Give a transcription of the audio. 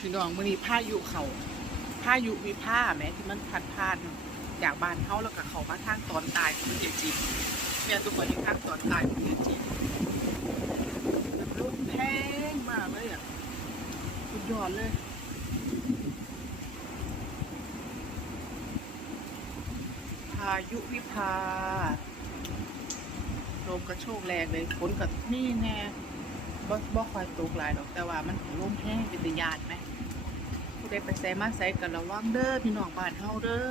พี่น้องมื้อนี้พายุเขาพายุวิภาแม้ที่มันพัดผ่านจากบ้านเฮาแล้วก็เข้ามาทางตอนใต้ของประเทศจีนเนี่ยทุกคนอยู่ทางตอนใต้ของประเทศจีนลมแรงมากเลยอ่ะสุดยอดเลยพายุวิภาลมกระโชกแรงเลยฝนกับนี่แน่บ่ค่อยตกหลายดอกแต่ว่ามันลมแห้งเป็นตาย้านไหมผู้ใดไปไสมาไสก็ระวังเด้อพี่น้องบ้านเฮาเด้อ